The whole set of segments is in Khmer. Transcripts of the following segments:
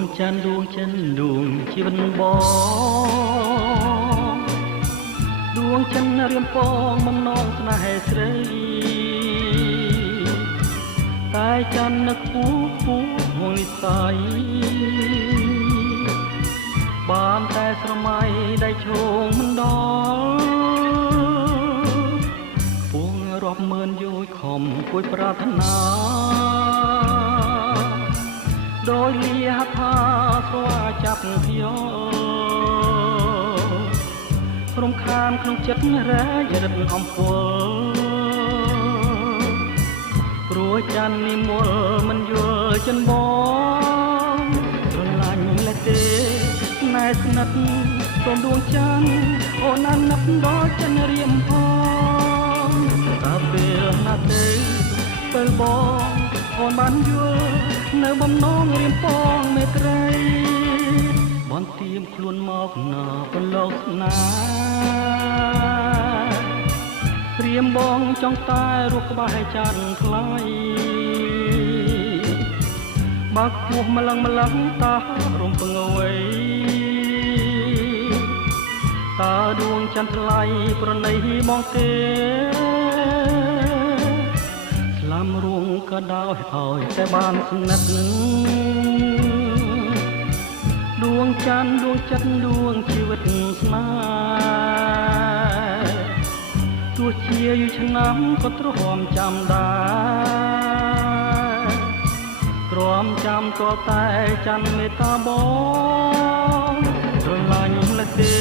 งจันทร์ดวงจันทร์ดวงชีวิตបងดวงจันทร์រៀមពងបំណងស្នេហ៍ស្រីតែច័ន្ទនឹកពូពូហួងនិស័យបានតែស្រមៃដៃឈោងមិនដល់ពួងរាប់ម៉ឺនយោយខំគួយប្រាថ្នាដោយលាហដ្ឋាស្វាចាប់យោរំខានក្នុងចិត្តរែករិតអំពើព្រោះច័ន្ទនិមលមិនយល់ចិនបងស្រឡាញ់លែទេណែស្និទ្ធសូមដួងច័ន្ទអូនអាណិតដល់ចិនរៀមផងតើពេលណាទេទៅបងអូនបានយល់នៅបំណងរៀមផងមេត្រីបានទៀមខ្លួនមកណាប្រឡោកស្នារៀមបងចង់តែរស់ក្បែរច័ន្ទថ្លៃបើខ្ពស់ម្លឹងតារំពឹងអ្វីតើដួងច័ន្ទថ្លៃប្រណីបងទេស្លាមរួងក៏ដោយឲ្យតែបានស្និទ្ធនឹងដួងច័ន្ទដួងចិត្តដួងជីវិតស្នេហ៍ទោះជាយូរឆ្នាំក៏ទ្រាំចាំដែរទ្រាំចាំក៏តែច័ន្ទមេត្តាបងស្រឡាញ់លែទេ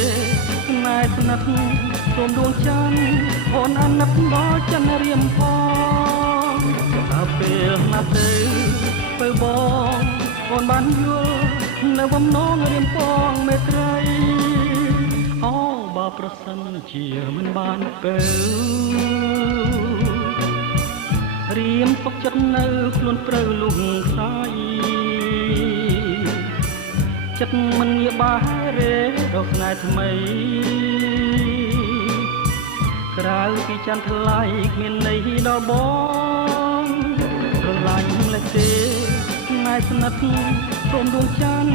ណែស្និទ្ធសូមដួងច័ន្ទអូនអាណិតដល់ច័ន្ទរៀមផងតើពេលណាទៅបងអូនបានយល់នៅបំណងរៀមផងមេត្រីអូបើប្រសិនជាមិនបានពេលរៀមសុខចិត្តនៅខ្លួនព្រៅលុះខ្សែចិត្តមិនងាបរេរកស្នេហ៍ថ្មីក្រៅពីច័ន្ទថ្លៃគ្មានន័យដល់បងស្រឡាញ់លែទេណែស្និទ្ធសូមដួងច័ន្ទ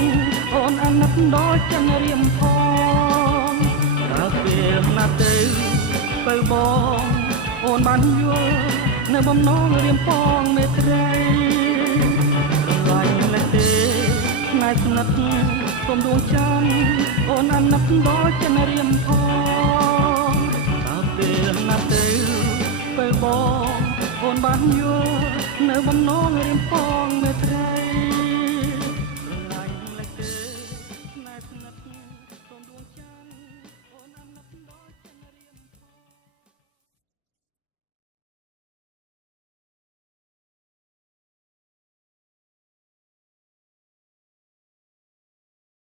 អូនអាណិតដល់ច័ន្ទរៀមផងតើពេលណាទៅបងអូនបានយល់នៅបំណងរៀមផងមេត្រីស្រឡាញ់លែទេណែស្និទ្ធសូមដួងច័ន្ទអូនអាណិតដល់ច័ន្ទរៀមផងតើពេលណាទៅបងអូនបានយល់នៅបំណងរៀមផង